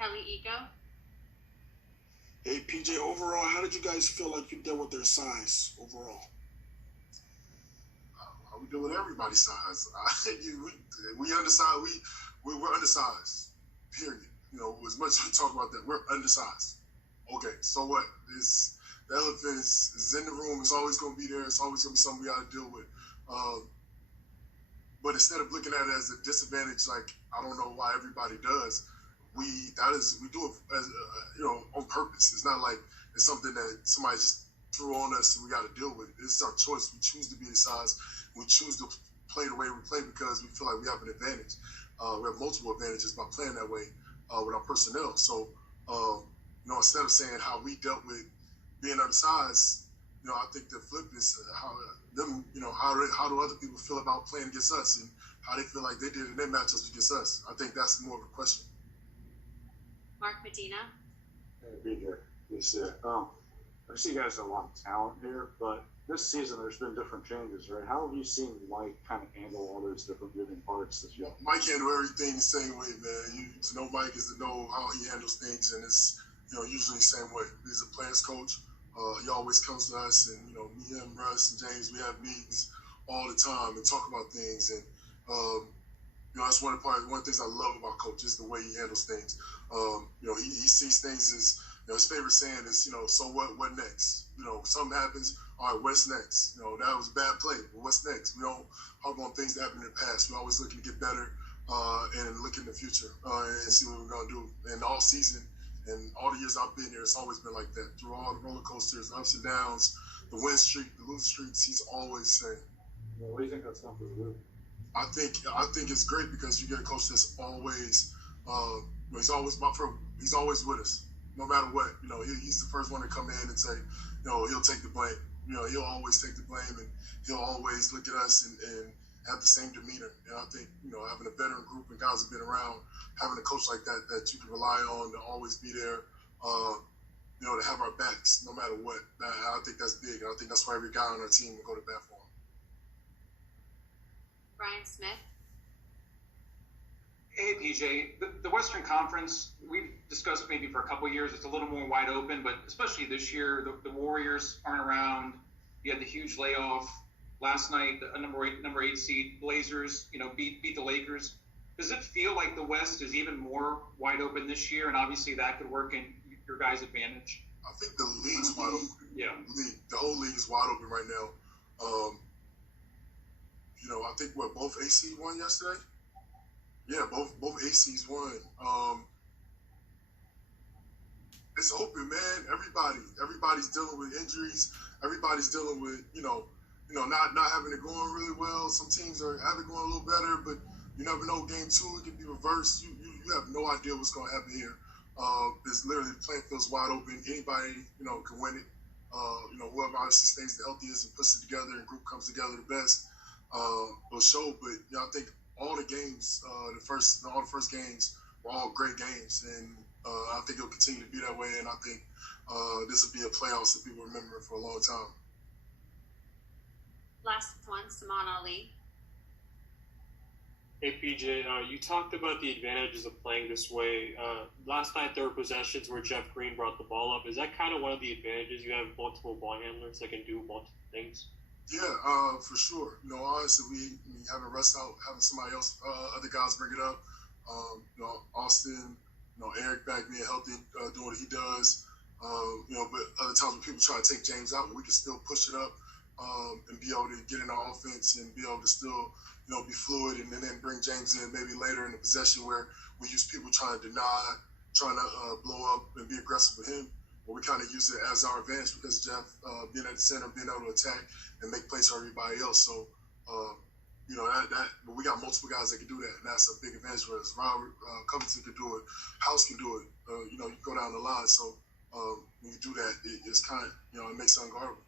Kelly Eco. Hey, PJ, overall, how did you guys feel like you dealt with their size overall? We deal with everybody's size. We undersized. We're undersized. Period. As much as we talk about that, we're undersized. Okay, so what? The elephant is in the room. It's always going to be there. It's always going to be something we got to deal with. But instead of looking at it as a disadvantage, like I don't know why everybody does, we do it as on purpose. It's not like it's something that somebody just threw on us and we got to deal with. It's our choice. We choose to be the size. We choose to play the way we play because we feel like we have an advantage. We have multiple advantages by playing that way with our personnel. So, instead of saying how we dealt with being undersized, I think the flip is how do other people feel about playing against us and how they feel like they did in their matchups against us. I think that's more of a question. Mark Medina. Hey, BJ. Yes, I see you guys have a lot of talent here, but this season there's been different changes, right? How have you seen Mike kind of handle all those different moving parts this year? Mike handle everything the same way, man. To know Mike is to know how he handles things, and it's usually the same way. He's a players coach. He always comes to us, and me, him, Russ, and James, we have meetings all the time and talk about things. And that's one of the things I love about Coach is the way he handles things. He sees things as his favorite saying is, so what next? Something happens. All right, what's next? That was a bad play. But what's next? We don't harp on things that happened in the past. We're always looking to get better and look in the future and see what we're going to do. And all season and all the years I've been here, it's always been like that. Through all the roller coasters, ups and downs, the win streak, the lose streaks, he's always the same. What do you think that's something to do? I think it's great because you get a coach that's always he's always with us, no matter what. He's the first one to come in and say, he'll take the blame. He'll always take the blame, and he'll always look at us and have the same demeanor. And I think having a veteran group and guys who've been around, having a coach like that you can rely on to always be there, to have our backs no matter what. I think that's big, and I think that's why every guy on our team will go to bat for him. Brian Smith. Hey, PJ. The Western Conference, we've discussed maybe for a couple of years, it's a little more wide open, but especially this year, the Warriors aren't around. You had the huge layoff. Last night, the number eight seed Blazers, beat the Lakers. Does it feel like the West is even more wide open this year? And obviously that could work in your guys' advantage. I think the league's wide open. Yeah. The whole league is wide open right now. I think both AC won yesterday? Yeah, both ACs won. It's open, man. Everybody's dealing with injuries. Everybody's dealing with, not having it going really well. Some teams have it going a little better, but you never know. Game 2, it could be reversed. You have no idea what's going to happen here. It's literally the playing field's wide open. Anybody, can win it. Whoever obviously stays the healthiest and puts it together and group comes together the best will show. But I think all the games, all the first games were all great games, and I think it'll continue to be that way. And I think this will be a playoffs that people remember for a long time. Last one, Simon Ali. Hey, PJ, you talked about the advantages of playing this way. Last night there were possessions where Jeff Green brought the ball up. Is that kind of one of the advantages? You have multiple ball handlers that can do multiple things? Yeah, for sure. Honestly, we having Russ out, having somebody else, other guys bring it up. Austin, Eric back being healthy, doing what he does. But other times when people try to take James out, we can still push it up and be able to get in our offense and be able to still, be fluid and then bring James in maybe later in the possession where we use people trying to deny, trying to blow up and be aggressive with him. But we kind of use it as our advantage because Jeff being at the center, being able to attack and make plays for everybody else. So, but we got multiple guys that can do that, and that's a big advantage for us. Robert Covington can do it. House can do it. You go down the line. So when you do that, it's kind of, it makes it unguardable.